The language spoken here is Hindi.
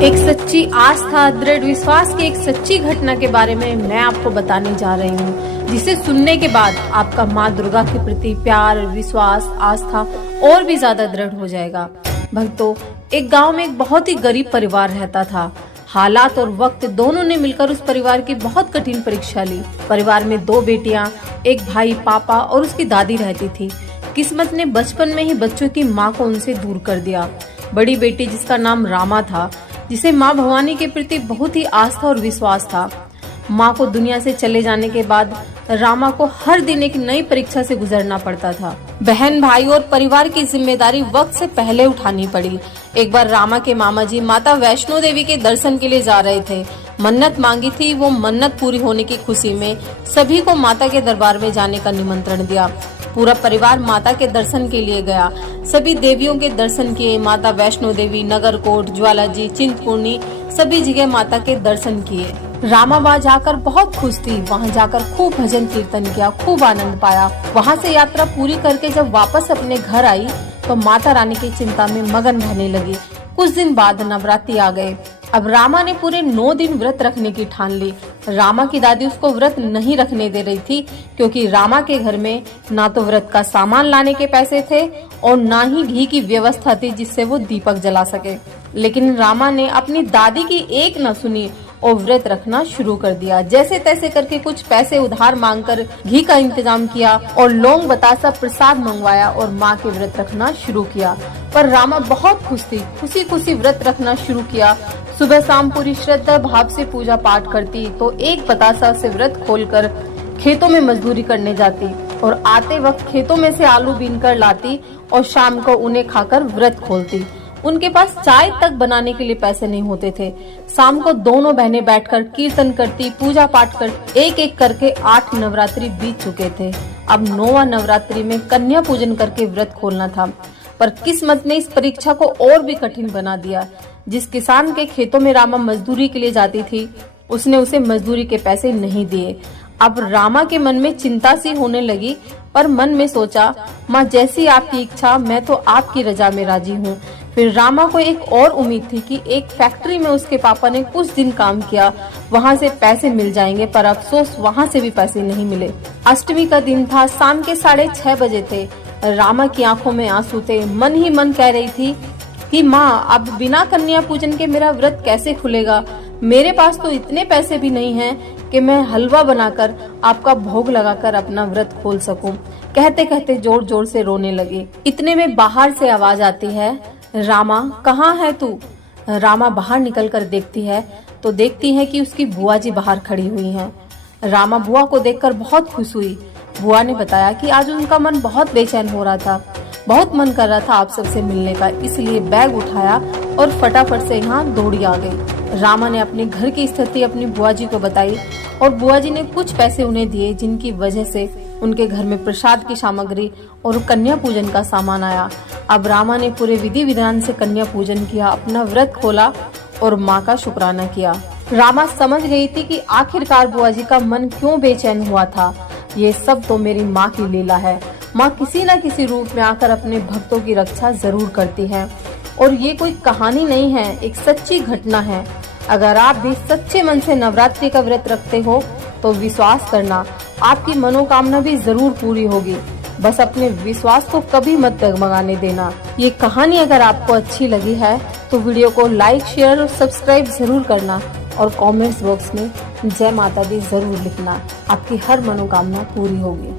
एक सच्ची आस्था, दृढ़ विश्वास की एक सच्ची घटना के बारे में मैं आपको बताने जा रही हूँ, जिसे सुनने के बाद आपका माँ दुर्गा के प्रति प्यार, विश्वास, आस्था और भी ज्यादा दृढ़ हो जाएगा। भक्तों, एक गांव में एक बहुत ही गरीब परिवार रहता था। हालात और वक्त दोनों ने मिलकर उस परिवार की बहुत कठिन परीक्षा ली। परिवार में 2 बेटियां, एक भाई, पापा और उसकी दादी रहती थी। किस्मत ने बचपन में ही बच्चों की माँ को उनसे दूर कर दिया। बड़ी बेटी, जिसका नाम रामा था, जिसे माँ भवानी के प्रति बहुत ही आस्था और विश्वास था। माँ को दुनिया से चले जाने के बाद रामा को हर दिन एक नई परीक्षा से गुजरना पड़ता था। बहन, भाई और परिवार की जिम्मेदारी वक्त से पहले उठानी पड़ी। एक बार रामा के मामा जी माता वैष्णो देवी के दर्शन के लिए जा रहे थे। मन्नत मांगी थी। वो मन्नत पूरी होने की खुशी में सभी को माता के दरबार में जाने का निमंत्रण दिया। पूरा परिवार माता के दर्शन के लिए गया। सभी देवियों के दर्शन किए। माता वैष्णो देवी, नगरकोट, ज्वालाजी, चिंतपूर्णी, सभी जगह माता के दर्शन किए। रामा वहाँ जाकर बहुत खुश थी। वहाँ जाकर खूब भजन कीर्तन किया, खूब आनंद पाया। वहाँ से यात्रा पूरी करके जब वापस अपने घर आई तो माता रानी की चिंता में मगन रहने लगी। कुछ दिन बाद नवरात्रि आ गए। अब रामा ने पूरे 9 दिन व्रत रखने की ठान ली। रामा की दादी उसको व्रत नहीं रखने दे रही थी, क्योंकि रामा के घर में ना तो व्रत का सामान लाने के पैसे थे और ना ही घी की व्यवस्था थी जिससे वो दीपक जला सके। लेकिन रामा ने अपनी दादी की एक न सुनी और व्रत रखना शुरू कर दिया। जैसे तैसे करके कुछ पैसे उधार मांगकर घी का इंतजाम किया और लौंग बतासा प्रसाद मंगवाया और माँ के व्रत रखना शुरू किया। पर रामा बहुत खुश थी। खुशी खुशी व्रत रखना शुरू किया। सुबह शाम पूरी श्रद्धा भाव से पूजा पाठ करती तो एक बतासा से व्रत खोलकर खेतों में मजदूरी करने जाती और आते वक्त खेतों में से आलू बीनकर लाती और शाम को उन्हें खाकर व्रत खोलती। उनके पास चाय तक बनाने के लिए पैसे नहीं होते थे। शाम को दोनों बहनें बैठकर कीर्तन करती, पूजा पाठ करती। एक एक करके 8 नवरात्रि बीत चुके थे। अब 9वां नवरात्रि में कन्या पूजन करके व्रत खोलना था। पर किस्मत ने इस परीक्षा को और भी कठिन बना दिया। जिस किसान के खेतों में रामा मजदूरी के लिए जाती थी, उसने उसे मजदूरी के पैसे नहीं दिए। अब रामा के मन में चिंता सी होने लगी, पर मन में सोचा, माँ जैसी आपकी इच्छा, मैं तो आपकी रजा में राजी हूँ। फिर रामा को एक और उम्मीद थी कि एक फैक्ट्री में उसके पापा ने कुछ दिन काम किया, वहाँ से पैसे मिल जाएंगे, पर अफसोस वहाँ से भी पैसे नहीं मिले। अष्टमी का दिन था। शाम के 6:30 बजे थे। रामा की आंखों में आंसू थे। मन ही मन कह रही थी कि माँ, अब बिना कन्या पूजन के मेरा व्रत कैसे खुलेगा। मेरे पास तो इतने पैसे भी नहीं हैं कि मैं हलवा बनाकर आपका भोग लगाकर अपना व्रत खोल सकूं। कहते कहते जोर जोर से रोने लगी। इतने में बाहर से आवाज आती है, रामा कहाँ है तू? रामा बाहर निकलकर देखती है तो देखती है कि उसकी बुआ जी बाहर खड़ी हुई हैं। रामा बुआ को देखकर बहुत खुश हुई। बुआ ने बताया कि आज उनका मन बहुत बेचैन हो रहा था, बहुत मन कर रहा था आप सबसे मिलने का, इसलिए बैग उठाया और फटाफट से यहाँ दौड़ी आ गई। रामा ने अपने घर की स्थिति अपनी बुआ जी को बताई और बुआ जी ने कुछ पैसे उन्हें दिए, जिनकी वजह से उनके घर में प्रसाद की सामग्री और कन्या पूजन का सामान आया। अब रामा ने पूरे विधि विधान से कन्या पूजन किया, अपना व्रत खोला और माँ का शुक्राना किया। रामा समझ गई थी कि आखिरकार बुआ जी का मन क्यों बेचैन हुआ था। ये सब तो मेरी माँ की लीला है। माँ किसी न किसी रूप में आकर अपने भक्तों की रक्षा जरूर करती है और ये कोई कहानी नहीं है, एक सच्ची घटना है। अगर आप भी सच्चे मन से नवरात्रि का व्रत रखते हो तो विश्वास करना, आपकी मनोकामना भी जरूर पूरी होगी। बस अपने विश्वास को कभी मत डगमगाने देना। ये कहानी अगर आपको अच्छी लगी है तो वीडियो को लाइक, शेयर और सब्सक्राइब जरूर करना और कमेंट्स बॉक्स में जय माता दी जरूर लिखना। आपकी हर मनोकामना पूरी होगी।